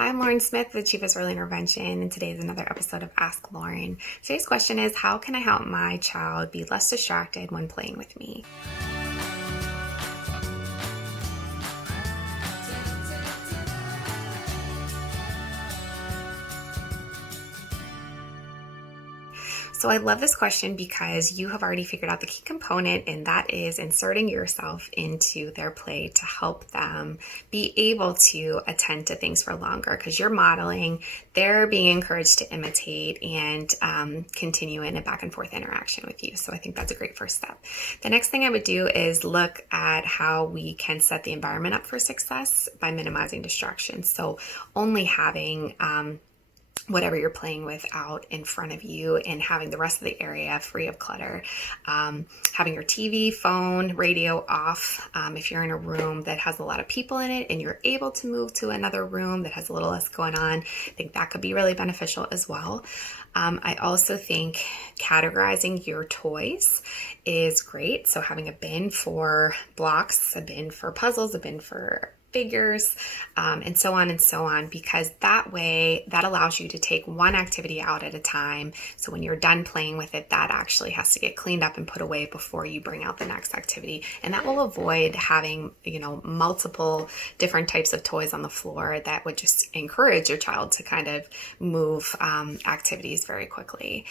I'm Lauren Smith with Achieva's Early Intervention, and today is another episode of Ask Lauren. Today's question is, how can I help my child be less distracted when playing with me? So I love this question because you have already figured out the key component, and that is inserting yourself into their play to help them be able to attend to things for longer, because you're modeling, they're being encouraged to imitate and continue in a back and forth interaction with you. So I think that's a great first step. The next thing I would do is look at how we can set the environment up for success by minimizing distractions. So only having whatever you're playing with out in front of you and having the rest of the area free of clutter. Having your TV, phone, radio off. If you're in a room that has a lot of people in it and you're able to move to another room that has a little less going on, I think that could be really beneficial as well. I also think categorizing your toys is great. So having a bin for blocks, a bin for puzzles, a bin for figures, and so on, because that way that allows you to take one activity out at a time. So when you're done playing with it, that actually has to get cleaned up and put away before you bring out the next activity. And that will avoid having, multiple different types of toys on the floor that would just encourage your child to kind of move activities very quickly.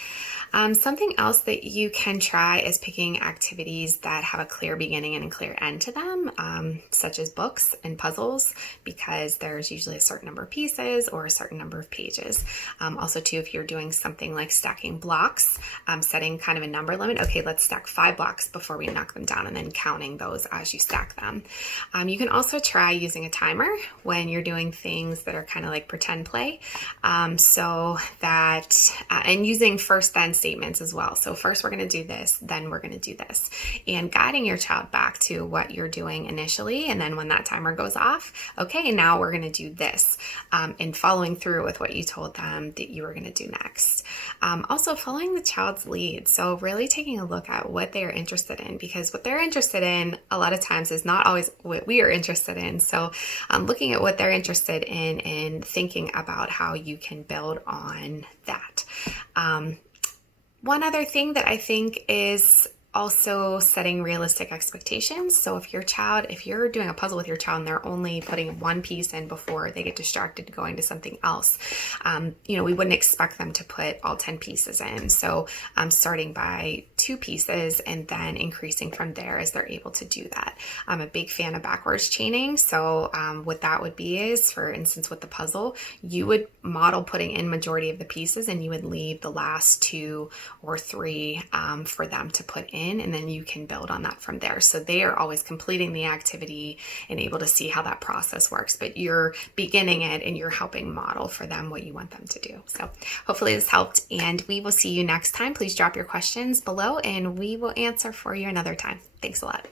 Something else that you can try is picking activities that have a clear beginning and a clear end to them, such as books and puzzles, because there's usually a certain number of pieces or a certain number of pages. Also too, if you're doing something like stacking blocks, setting kind of a number limit. Okay, let's stack 5 blocks before we knock them down, and then counting those as you stack them. You can also try using a timer when you're doing things that are kind of like pretend play, so that and using first then statements as well. So first we're going to do this, then we're going to do this, and guiding your child back to what you're doing initially, and then when that timer goes off, okay, now we're going to do this, and following through with what you told them that you were going to do next. Also following the child's lead. So really taking a look at what they are interested in, because what they're interested in a lot of times is not always what we are interested in. So looking at what they're interested in and thinking about how you can build on that. One other thing that I think is also setting realistic expectations. So if you're doing a puzzle with your child and they're only putting one piece in before they get distracted going to something else, we wouldn't expect them to put all 10 pieces in. So starting by 2 pieces and then increasing from there as they're able to do that. I'm a big fan of backwards chaining. So what that would be is, for instance, with the puzzle, you would model putting in majority of the pieces and you would leave the last 2 or 3 for them to put in, and then you can build on that from there. So they are always completing the activity and able to see how that process works, but you're beginning it and you're helping model for them what you want them to do. So hopefully this helped, and we will see you next time. Please drop your questions below and we will answer for you another time. Thanks a lot.